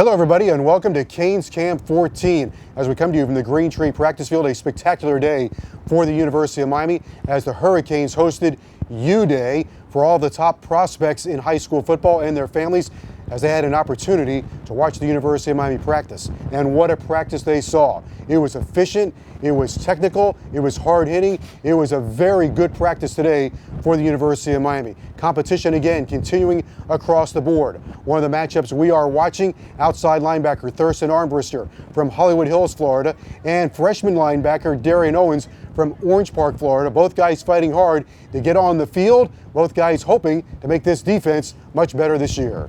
Hello everybody and welcome to Canes Camp 14 as we come to you from the Green Tree practice field. A spectacular day for the University of Miami as the Hurricanes hosted U-Day for all the top prospects in high school football and their families as they had an opportunity to watch the University of Miami practice. And what a practice they saw. It was efficient, it was technical, it was hard-hitting. It was a very good practice today for the University of Miami. Competition again continuing across the board. One of the matchups we are watching, outside linebacker Thurston Armbrister from Hollywood Hills, Florida, and freshman linebacker Darian Owens from Orange Park, Florida. Both guys fighting hard to get on the field. Both guys hoping to make this defense much better this year.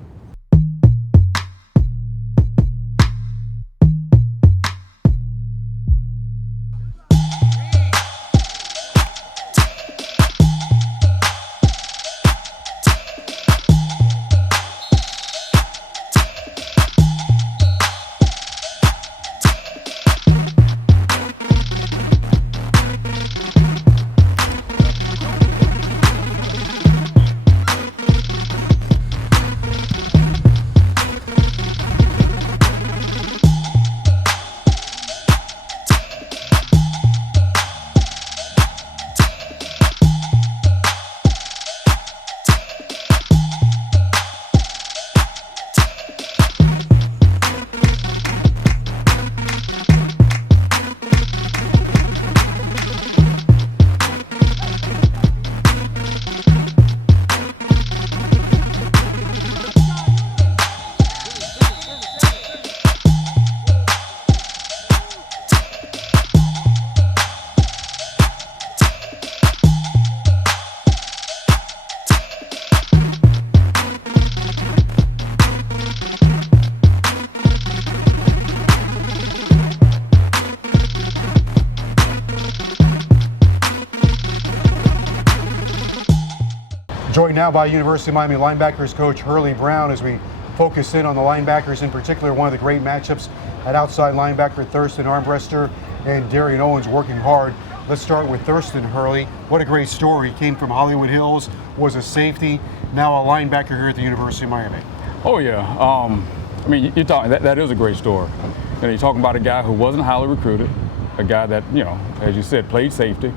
Joined now by University of Miami linebackers coach Hurley Brown as we focus in on the linebackers, in particular one of the great matchups at outside linebacker Thurston Armbrister and Darian Owens working hard. Let's start with Thurston Hurley. What a great story. He came from Hollywood Hills, was a safety, now a linebacker here at the University of Miami. Oh yeah, I mean, you're talking, that is a great story. You know, you're talking about a guy who wasn't highly recruited, a guy that, you know, as you said, played safety,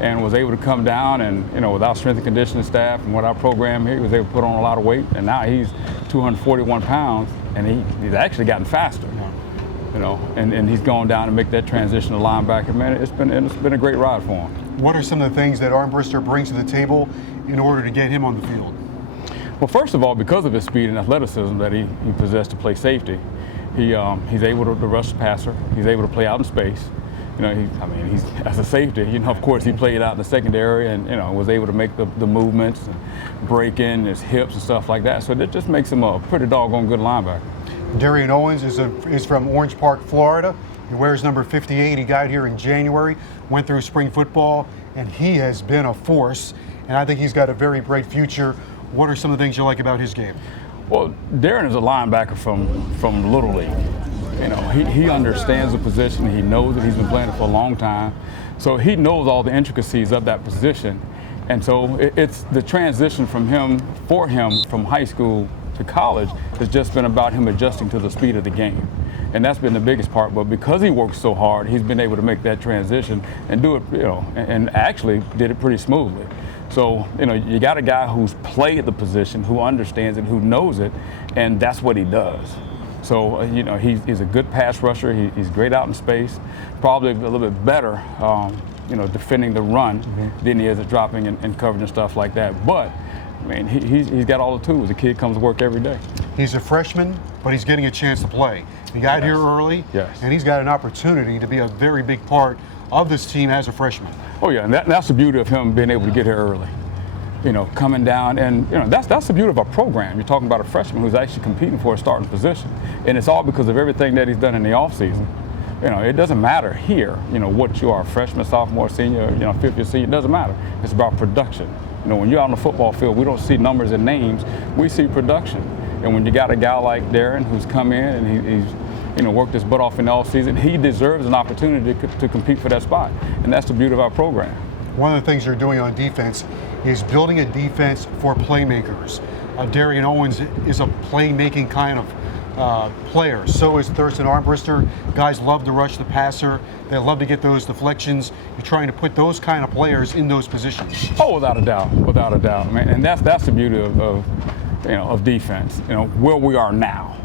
and was able to come down and, you know, with our strength and conditioning staff and with our program here, he was able to put on a lot of weight, and now he's 241 pounds, and he's actually gotten faster, you know, and he's gone down and make that transition to linebacker. Man, it's been a great ride for him. What are some of the things that Armbrister brings to the table in order to get him on the field? Well, first of all, because of his speed and athleticism that he possessed to play safety, he's able to rush the passer, he's able to play out in space. You know, he's as a safety, you know, of course he played out in the secondary and, you know, was able to make the movements, and break in his hips and stuff like that. So that just makes him a pretty doggone good linebacker. Darian Owens is from Orange Park, Florida. He wears number 58. He got here in January, went through spring football, and he has been a force. And I think he's got a very bright future. What are some of the things you like about his game? Well, Darian is a linebacker from Little League. You know, he understands the position. He knows that he's been playing it for a long time. So he knows all the intricacies of that position. And so it's the transition from from high school to college has just been about him adjusting to the speed of the game. And that's been the biggest part. But because he works so hard, he's been able to make that transition and do it, you know, and actually did it pretty smoothly. So, you know, you got a guy who's played the position, who understands it, who knows it, and that's what he does. So, you know, he's a good pass rusher. He's great out in space, probably a little bit better, you know, defending the run than he is at dropping and coverage and stuff like that. But, I mean, he's got all the tools. The kid comes to work every day. He's a freshman, but he's getting a chance to play. He got here early, and he's got an opportunity to be a very big part of this team as a freshman. Oh yeah, and that's the beauty of him being able to get here early. You know, coming down, and you know, that's the beauty of our program. You're talking about a freshman who's actually competing for a starting position, and it's all because of everything that he's done in the offseason. You know, it doesn't matter here, you know, what you are, freshman, sophomore, senior, you know, fifth year, senior, it doesn't matter. It's about production. You know, when you're out on the football field, we don't see numbers and names, we see production. And when you got a guy like Darren who's come in and he's you know, worked his butt off in the offseason, he deserves an opportunity to compete for that spot. And that's the beauty of our program. One of the things you're doing on defense is building a defense for playmakers. Darian Owens is a playmaking kind of player. So is Thurston Armbrister. Guys love to rush the passer. They love to get those deflections. You're trying to put those kind of players in those positions. Oh, without a doubt, without a doubt, man. And that's the beauty of defense. Where we are now.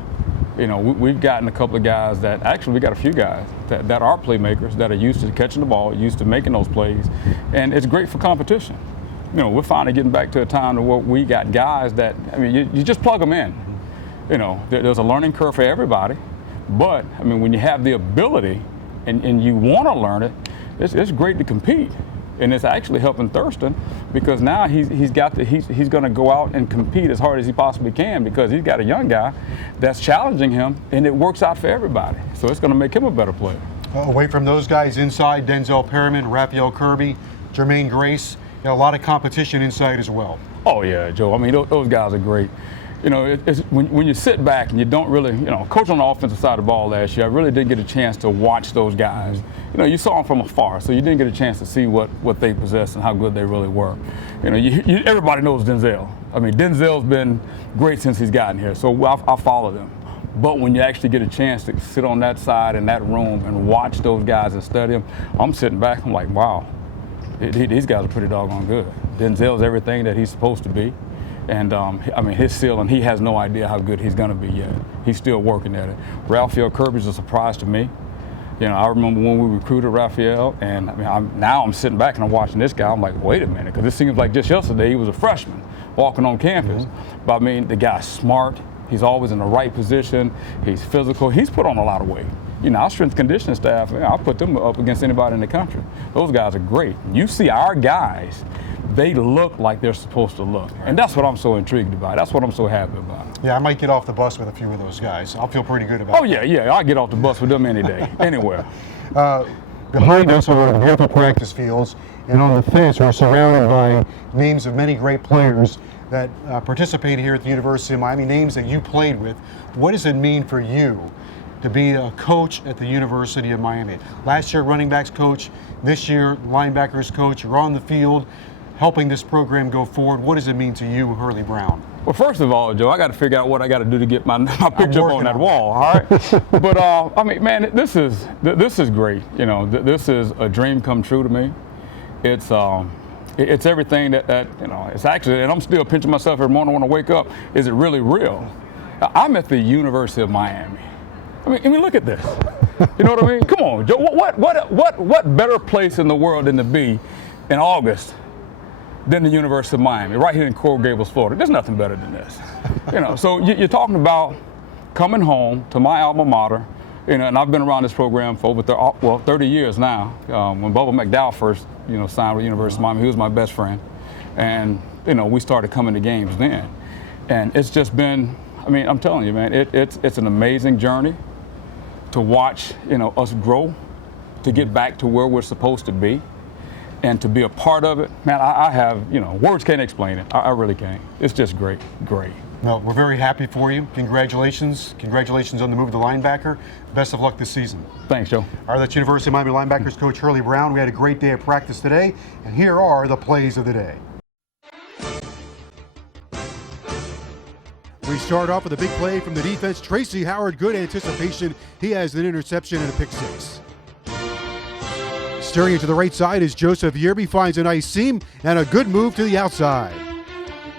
We've gotten a couple of guys we got a few guys that are playmakers, that are used to catching the ball, used to making those plays, and it's great for competition. We're finally getting back to a time where we got guys that, you just plug them in. There's a learning curve for everybody, but when you have the ability and you want to learn it, it's great to compete. And it's actually helping Thurston because now he's going to go out and compete as hard as he possibly can because he's got a young guy that's challenging him, and it works out for everybody. So it's going to make him a better player. Away from those guys inside, Denzel Perriman, Raphael Kirby, Jermaine Grace, a lot of competition inside as well. Oh yeah, Joe. Those guys are great. It's when you sit back and you don't really, coach on the offensive side of the ball last year, I really didn't get a chance to watch those guys. You saw them from afar, so you didn't get a chance to see what they possessed and how good they really were. Everybody knows Denzel. Denzel's been great since he's gotten here, so I followed him. But when you actually get a chance to sit on that side in that room and watch those guys and study them, I'm sitting back, I'm like, wow, these guys are pretty doggone good. Denzel's everything that he's supposed to be. And his ceiling, he has no idea how good he's going to be yet. He's still working at it. Raphael Kirby's a surprise to me. I remember when we recruited Raphael, and now I'm sitting back and I'm watching this guy. I'm like, wait a minute, because it seems like just yesterday he was a freshman walking on campus. Mm-hmm. But the guy's smart. He's always in the right position. He's physical. He's put on a lot of weight. Our strength conditioning staff, I'll put them up against anybody in the country. Those guys are great. You see our guys, they look like they're supposed to look. And that's what I'm so intrigued about. That's what I'm so happy about. Yeah, I might get off the bus with a few of those guys. I'll feel pretty good about it. Oh, yeah. I'll get off the bus with them any day, anywhere. Behind us are the beautiful practice fields, and on the fence we're surrounded by names of many great players that participate here at the University of Miami, names that you played with. What does it mean for you to be a coach at the University of Miami? Last year, running backs coach. This year, linebackers coach. You're on the field helping this program go forward. What does it mean to you, Hurley Brown? Well, first of all, Joe, I got to figure out what I got to do to get my picture up on that wall, all right? But, man, this is great. This is a dream come true to me. It's everything that it's actually, and I'm still pinching myself every morning when I wake up, is it really real? I'm at the University of Miami. Look at this. You know what I mean? Come on, Joe. What better place in the world than to be in August than the University of Miami, right here in Coral Gables, Florida? There's nothing better than this. So you're talking about coming home to my alma mater, and I've been around this program for over 30 years now. When Bubba McDowell first, signed with the University of Miami, he was my best friend, and we started coming to games then, and it's just been. I'm telling you, man, it's an amazing journey to watch, us grow, to get back to where we're supposed to be, and to be a part of it. Man, I have, words can't explain it. I really can't. It's just great. Well, we're very happy for you. Congratulations. Congratulations on the move to linebacker. Best of luck this season. Thanks, Joe. All right, that's University of Miami linebackers coach Hurley Brown. We had a great day of practice today, and here are the plays of the day. We start off with a big play from the defense. Tracy Howard, good anticipation. He has an interception and a pick six. Steering it to the right side is Joseph Yerby, finds a nice seam and a good move to the outside.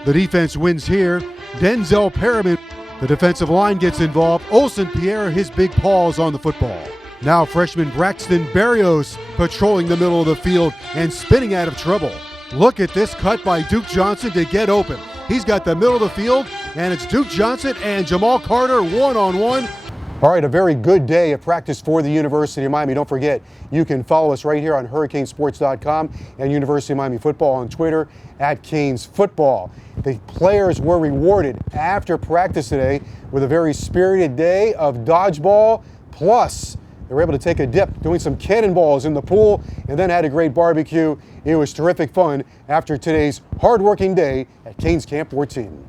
The defense wins here. Denzel Perriman, the defensive line gets involved. Olsen Pierre, his big paws on the football. Now freshman Braxton Berrios patrolling the middle of the field and spinning out of trouble. Look at this cut by Duke Johnson to get open. He's got the middle of the field, and it's Duke Johnson and Jamal Carter one-on-one. All right, a very good day of practice for the University of Miami. Don't forget, you can follow us right here on hurricanesports.com and University of Miami Football on Twitter @CanesFootball. The players were rewarded after practice today with a very spirited day of dodgeball, plus they were able to take a dip doing some cannonballs in the pool and then had a great barbecue. It was terrific fun after today's hard-working day at Canes Camp 14.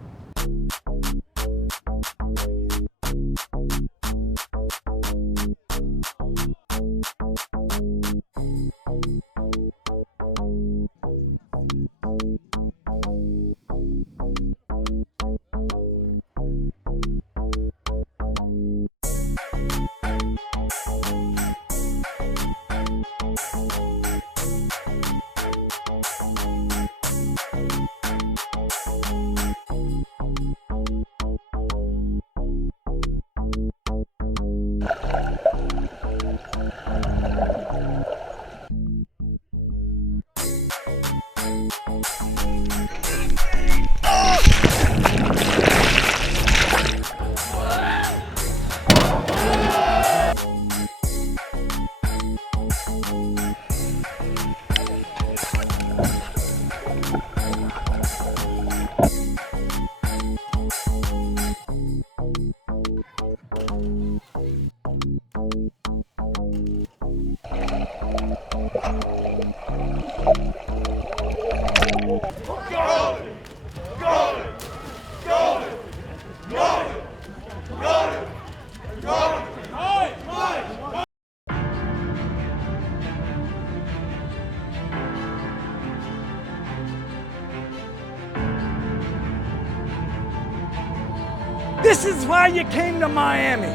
This is why you came to Miami.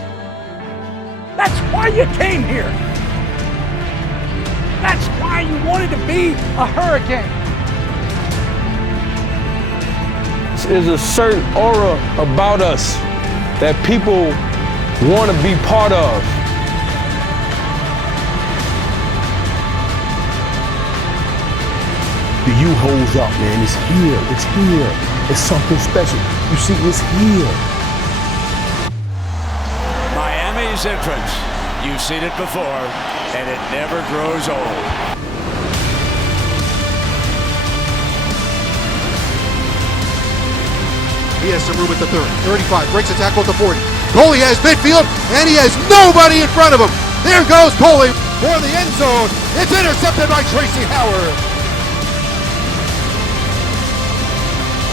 That's why you came here. That's why you wanted to be a Hurricane. There's a certain aura about us that people want to be part of. The U holds up, man. It's here. It's here. It's something special. You see, it's here. Miami's entrance. You've seen it before, and it never grows old. He has some room at the 30. 35, breaks a tackle at the 40. Coley has midfield, and he has nobody in front of him. There goes Coley for the end zone. It's intercepted by Tracy Howard.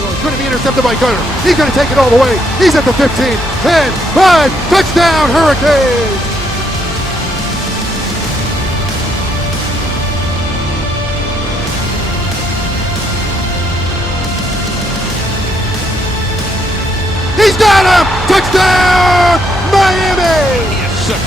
Well, it's going to be intercepted by Gunner. He's going to take it all the way. He's at the 15, 10, 5, touchdown Hurricanes! He's got him! Touchdown, Miami! He is such